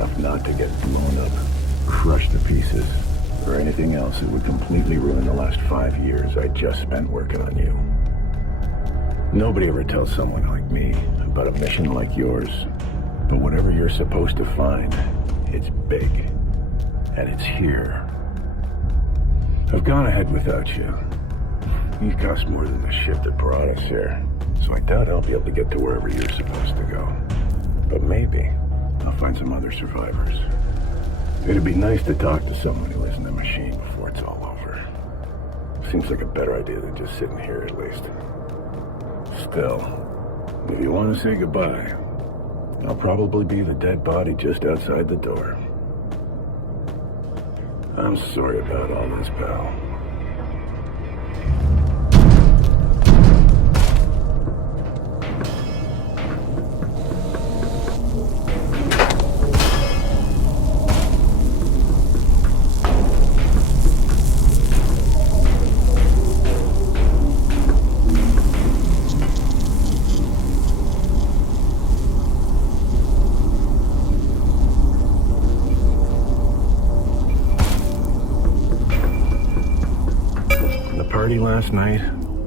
enough not to get blown up, crushed to pieces, or anything else that would completely ruin the last 5 years I just spent working on you. Nobody ever tells someone like me about a mission like yours, but whatever you're supposed to find, it's big, and it's here. I've gone ahead without you. You cost more than the ship that brought us here, so I doubt I'll be able to get to wherever you're supposed to go. But maybe I'll find some other survivors. It'd be nice to talk to someone who isn't a machine before it's all over. Seems like a better idea than just sitting here, at least. Still, if you want to say goodbye, I'll probably be the dead body just outside the door. I'm sorry about all this, pal. Last night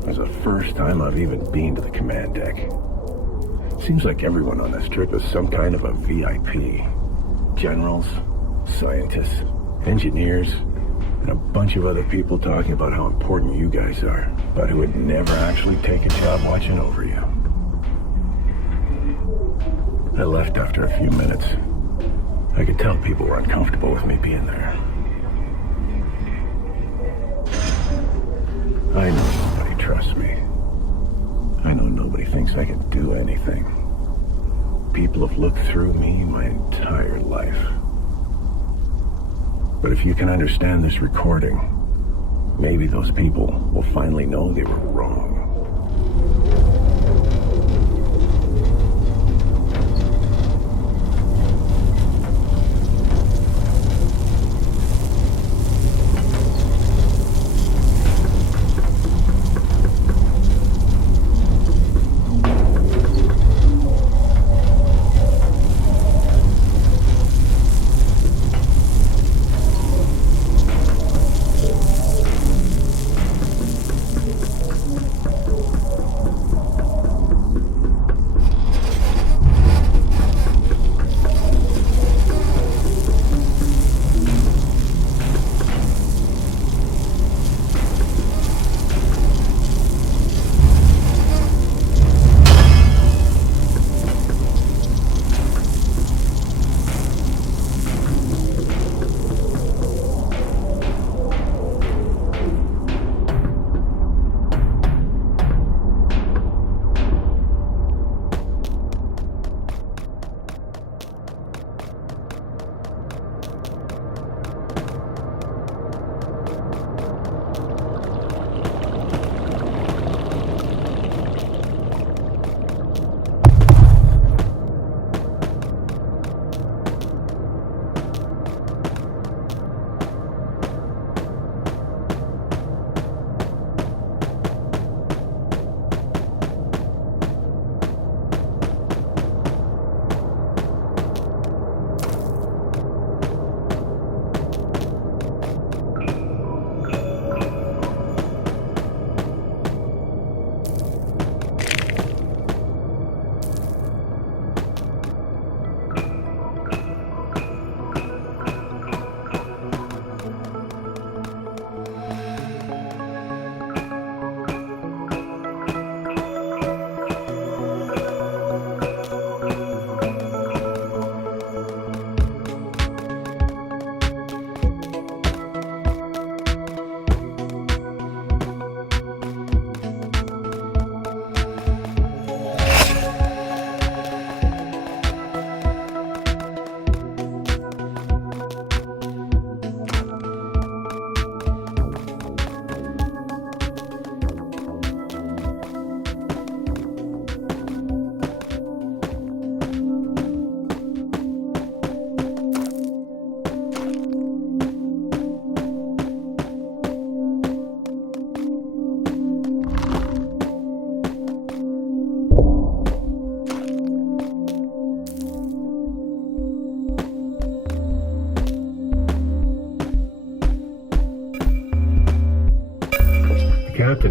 was the first time I've even been to the command deck. Seems like everyone on this trip is some kind of a VIP. Generals, scientists, engineers, and a bunch of other people talking about how important you guys are, but who would never actually take a job watching over you. I left after a few minutes. I could tell people were uncomfortable with me being there. I know nobody trusts me. I know nobody thinks I can do anything. People have looked through me my entire life. But if you can understand this recording, maybe those people will finally know they were wrong.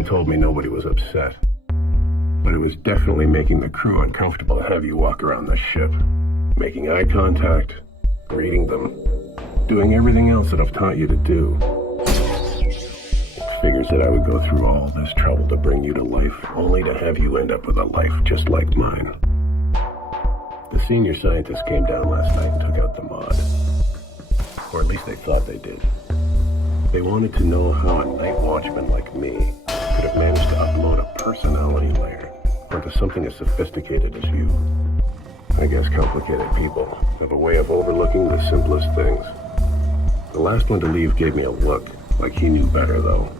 captain told me nobody was upset. But it was definitely making the crew uncomfortable to have you walk around the ship. Making eye contact, greeting them, doing everything else that I've taught you to do. It figures that I would go through all this trouble to bring you to life, only to have you end up with a life just like mine. The senior scientists came down last night and took out the mod. Or at least they thought they did. They wanted to know how a night watchman like me could have managed to upload a personality layer onto something as sophisticated as you. I guess complicated people have a way of overlooking the simplest things. The last one to leave gave me a look, like he knew better though.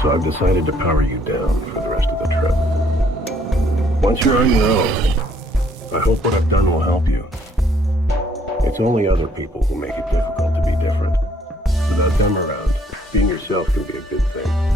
So I've decided to power you down for the rest of the trip. Once you're on your own, I hope what I've done will help you. It's only other people who make it difficult to be different. Without them around, being yourself can be a good thing.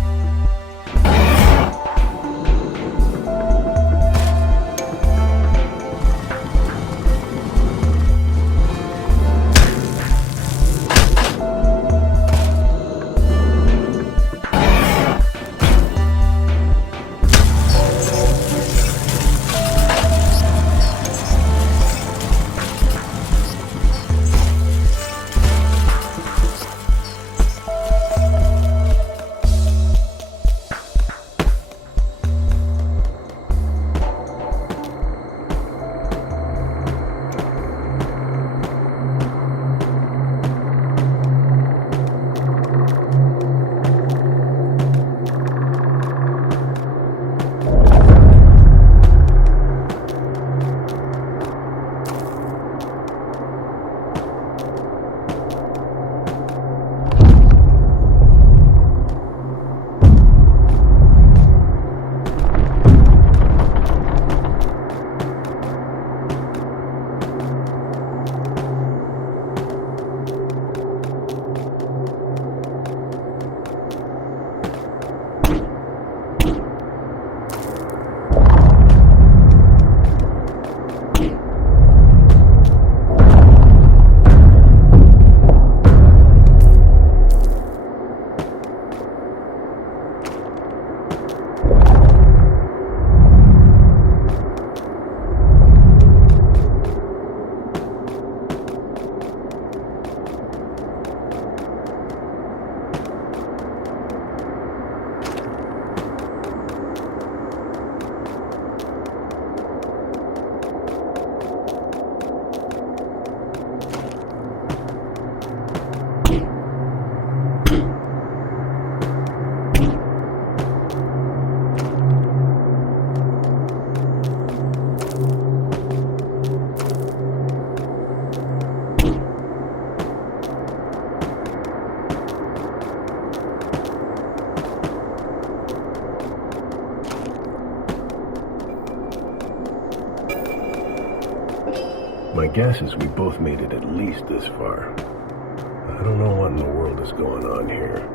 My guess is we both made it at least this far. I don't know what in the world is going on here,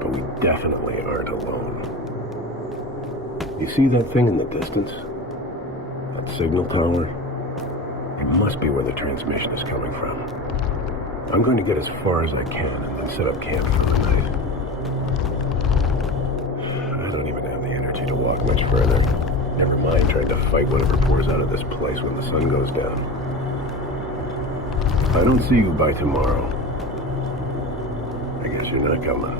but we definitely aren't alone. You see that thing in the distance? That signal tower? It must be where the transmission is coming from. I'm going to get as far as I can and then set up camp for the night. I don't even have the energy to walk much further. Never mind trying to fight whatever pours out of this place when the sun goes down. If I don't see you by tomorrow, I guess you're not coming.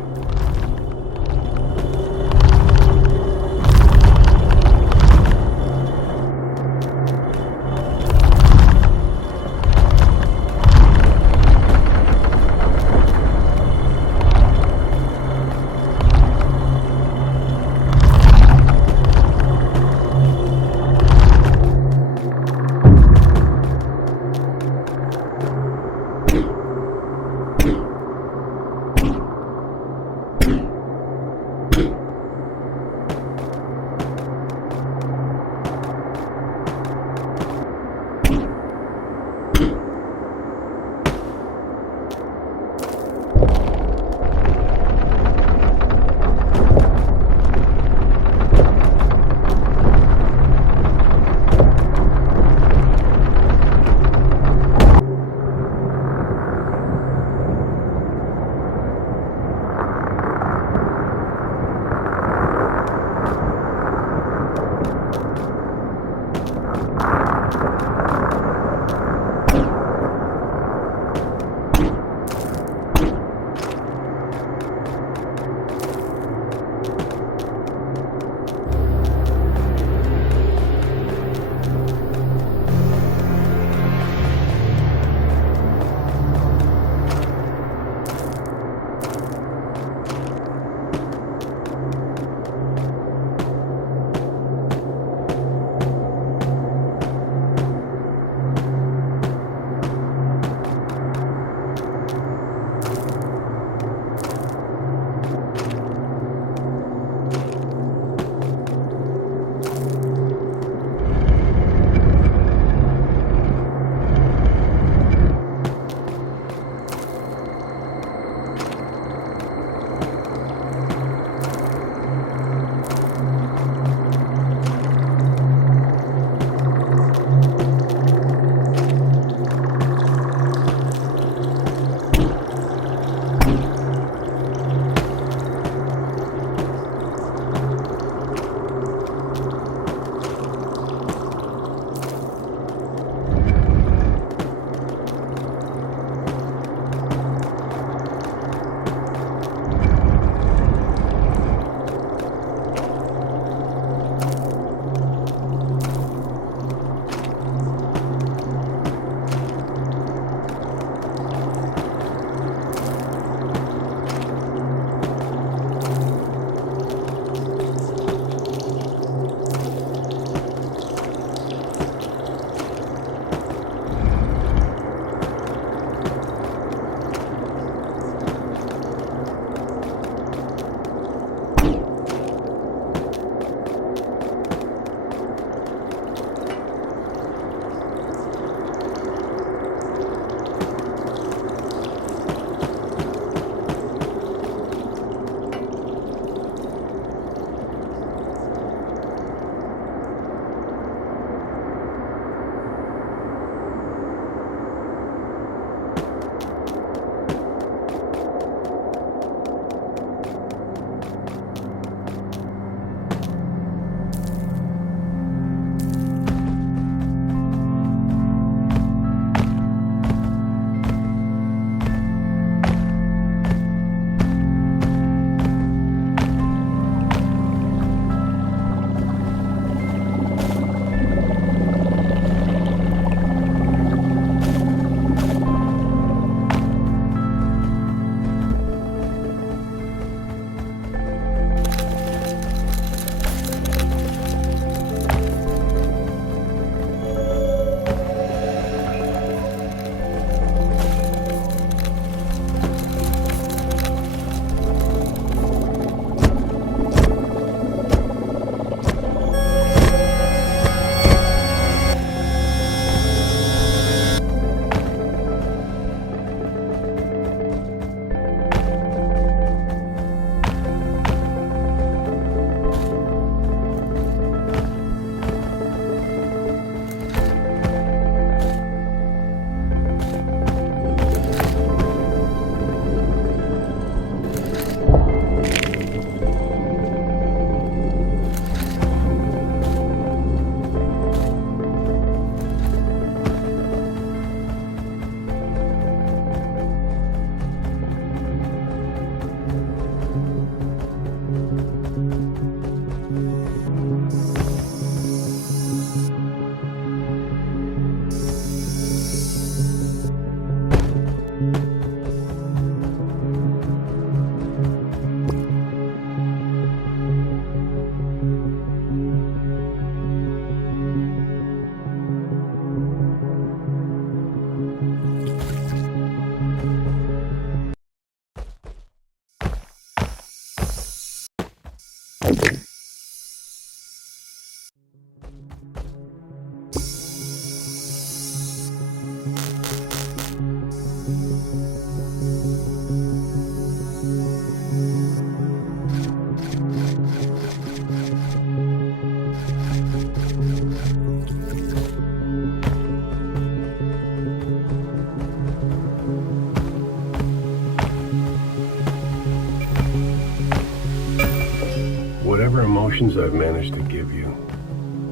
emotions I've managed to give you,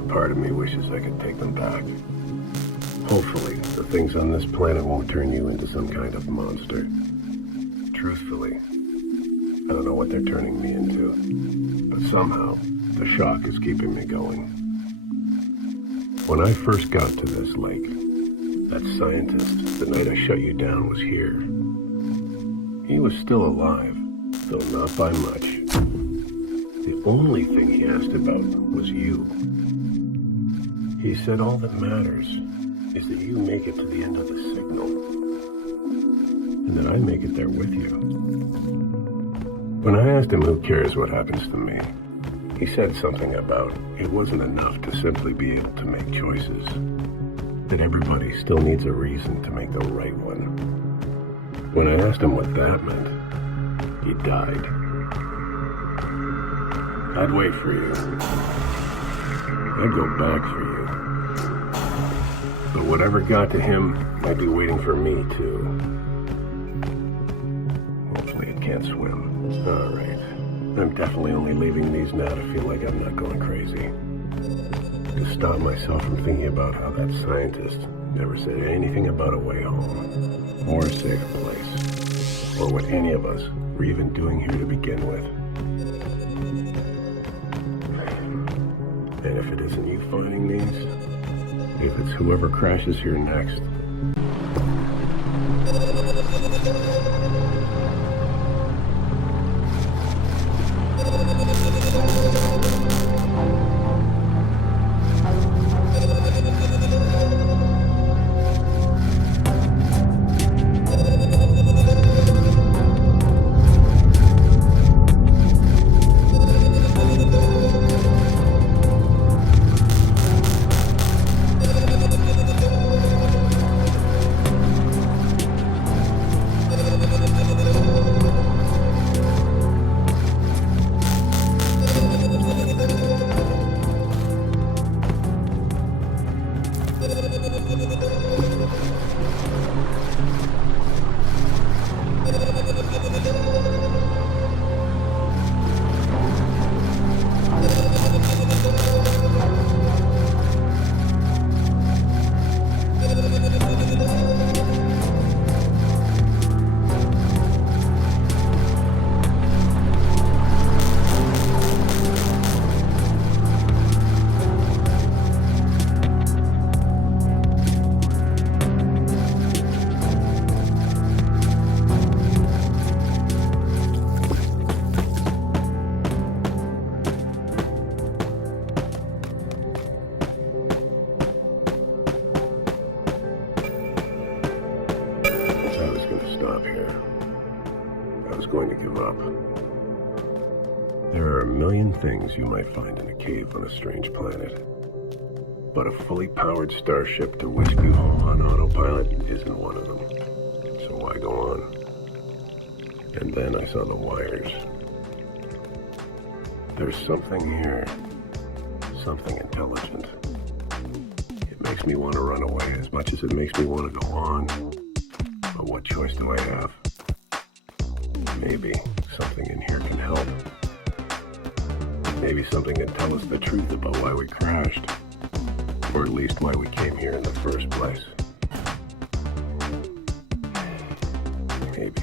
a part of me wishes I could take them back. Hopefully, the things on this planet won't turn you into some kind of monster. Truthfully, I don't know what they're turning me into, but somehow, the shock is keeping me going. When I first got to this lake, that scientist, the night I shut you down, was here. He was still alive, though not by much. The only thing he asked about was you. He said all that matters is that you make it to the end of the signal, and that I make it there with you. When I asked him who cares what happens to me, he said something about it wasn't enough to simply be able to make choices, that everybody still needs a reason to make the right one. When I asked him what that meant, he died. I'd wait for you. I'd go back for you. But whatever got to him might be waiting for me, too. Hopefully it can't swim. All right. I'm definitely only leaving these now to feel like I'm not going crazy. To stop myself from thinking about how that scientist never said anything about a way home, or a safe place, or what any of us were even doing here to begin with. And if it isn't you finding these, if it's whoever crashes here next, things you might find in a cave on a strange planet. But a fully powered starship to whisk you home on autopilot isn't one of them. So why go on? And then I saw the wires. There's something here. Something intelligent. It makes me want to run away as much as it makes me want to go on. But what choice do I have? Maybe something in here can help. Maybe something can tell us the truth about why we crashed. Or at least why we came here in the first place. Maybe.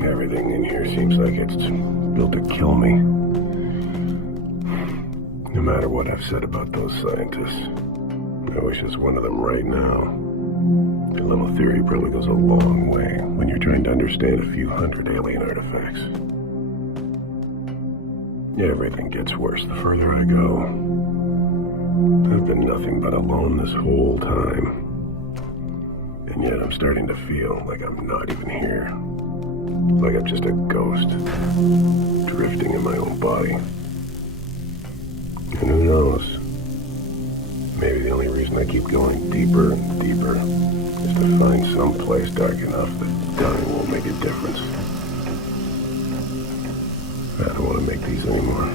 Everything in here seems like it's built to kill me. No matter what I've said about those scientists, I wish I was one of them right now. The little theory probably goes a long way when you're trying to understand a few hundred alien artifacts. Everything gets worse the further I go. I've been nothing but alone this whole time. And yet I'm starting to feel like I'm not even here. Like I'm just a ghost, drifting in my own body. And who knows? Maybe the only reason I keep going deeper and deeper is to find some place dark enough that dying won't make a difference. I don't want to make these anymore.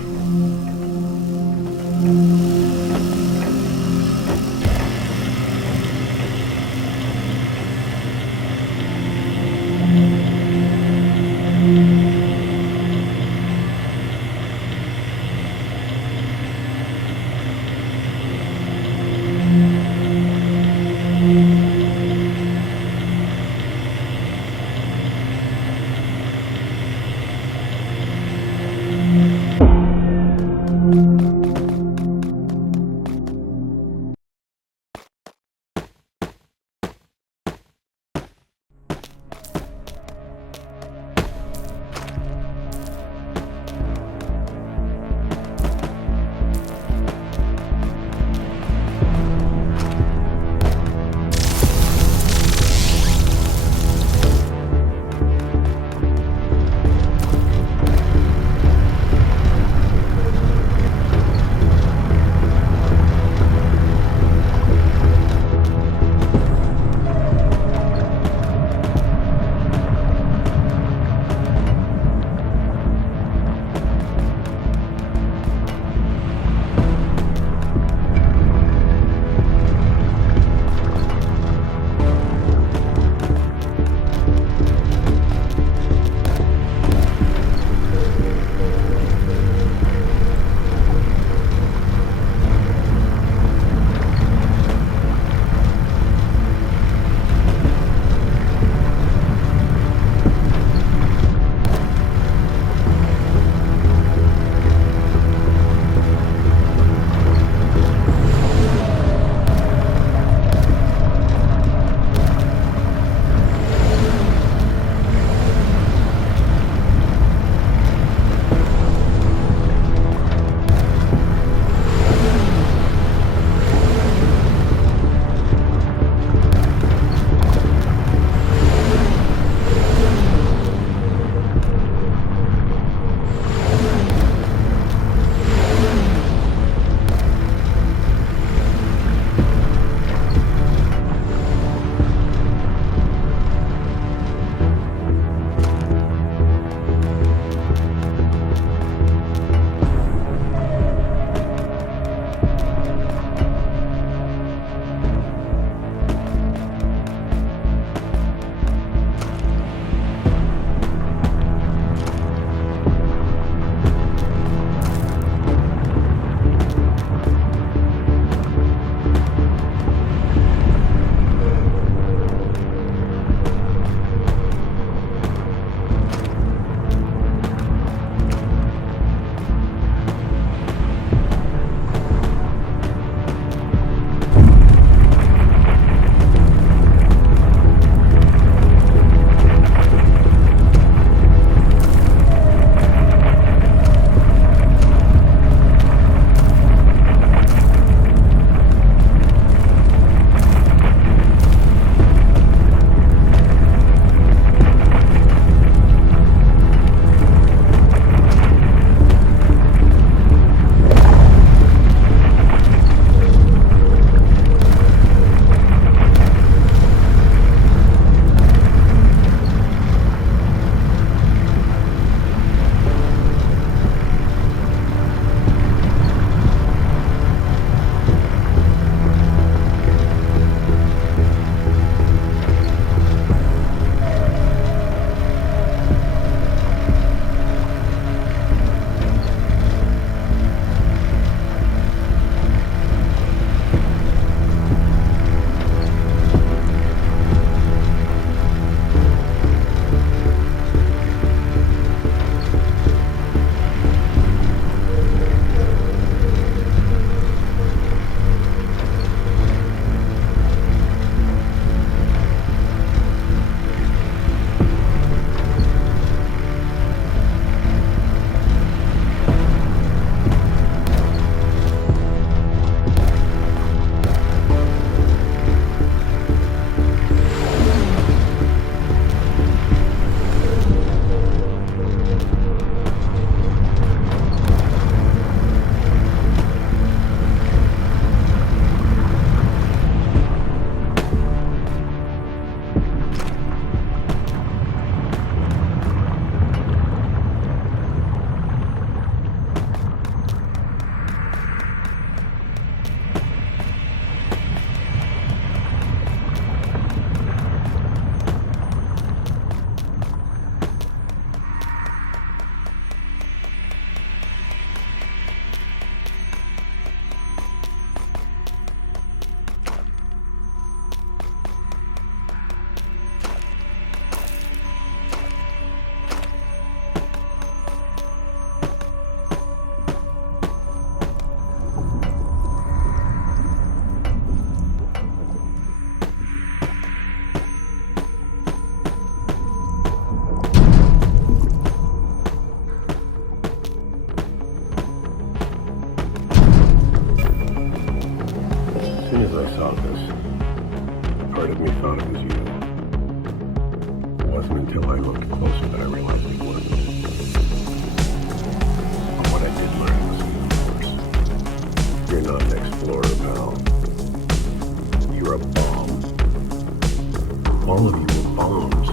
All of you are bombs.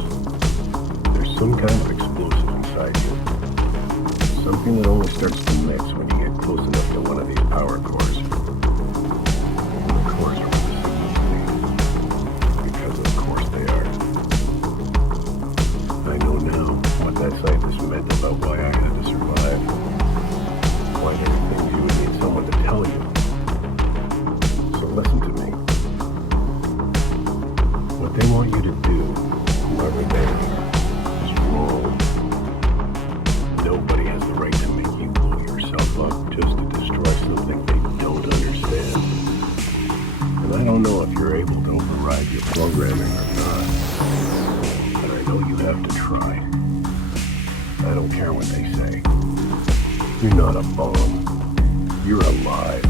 There's some kind of explosive inside you. Something that only starts to mix when you get close enough to one of these power cores. And the cores are what the signals need. Because of course they are. I know now what that scientist meant about why I had to survive. Why there are things you would need someone to tell you. So listen to me. What they want you to do, whoever they are, is wrong. Nobody has the right to make you blow yourself up just to destroy something they don't understand. And I don't know if you're able to override your programming or not. But I know you have to try. I don't care what they say. You're not a bomb. You're alive.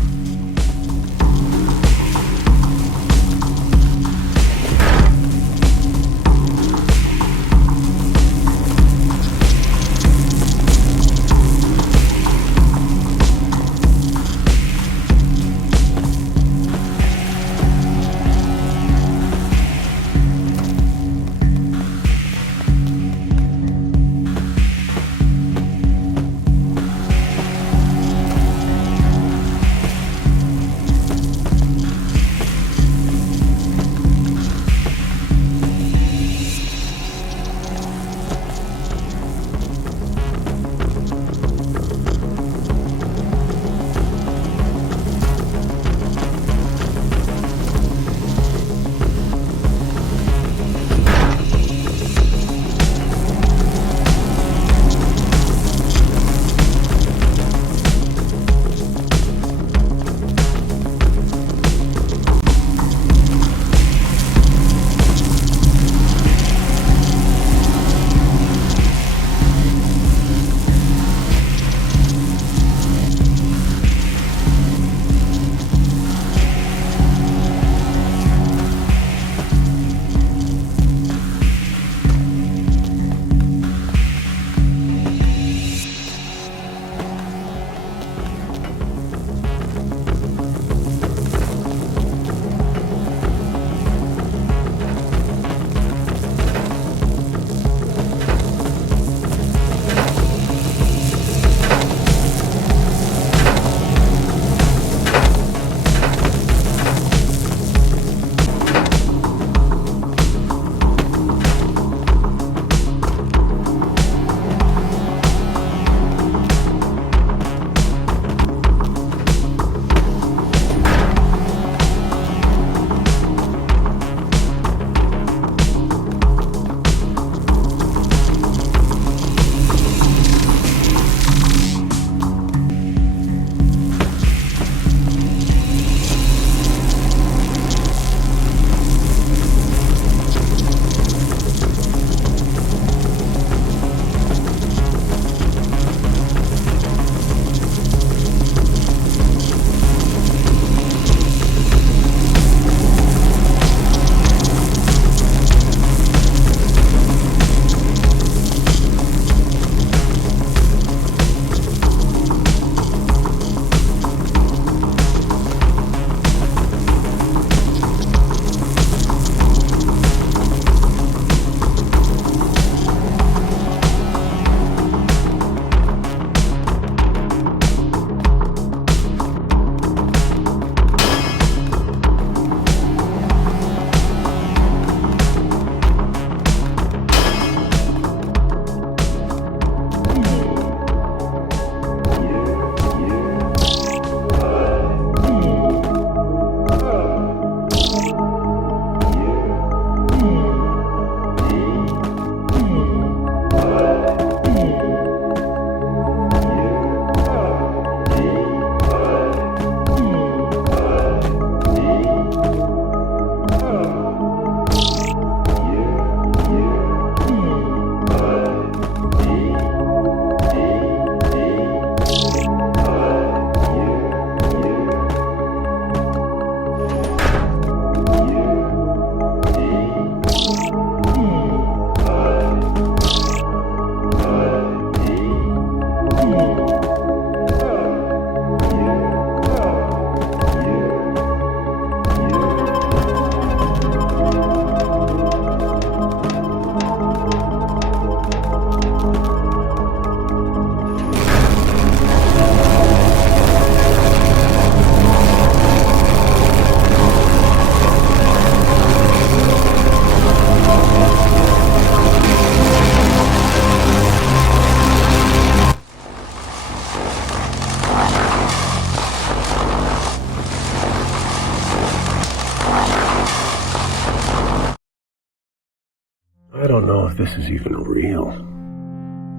don't know if this is even real,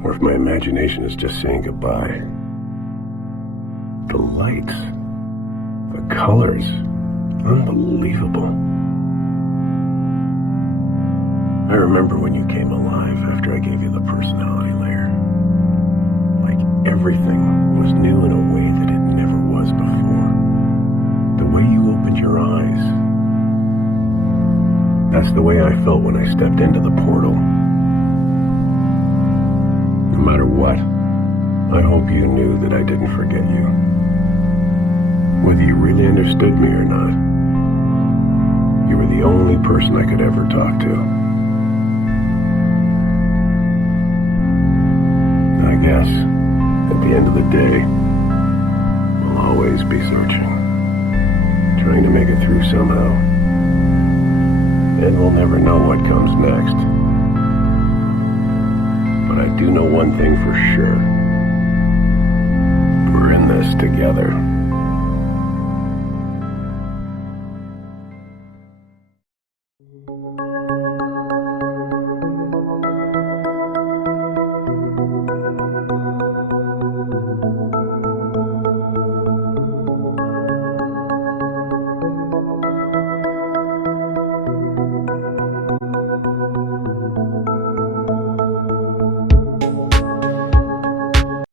or if my imagination is just saying goodbye. The lights, the colors, unbelievable. I remember when you came alive after I gave you the personality layer. Like everything was new in a way that it never was before. The way you opened your eyes. That's the way I felt when I stepped into the portal. No matter what, I hope you knew that I didn't forget you. Whether you really understood me or not, you were the only person I could ever talk to. I guess, at the end of the day, we'll always be searching, trying to make it through somehow. And we'll never know what comes next. But I do know one thing for sure. We're in this together.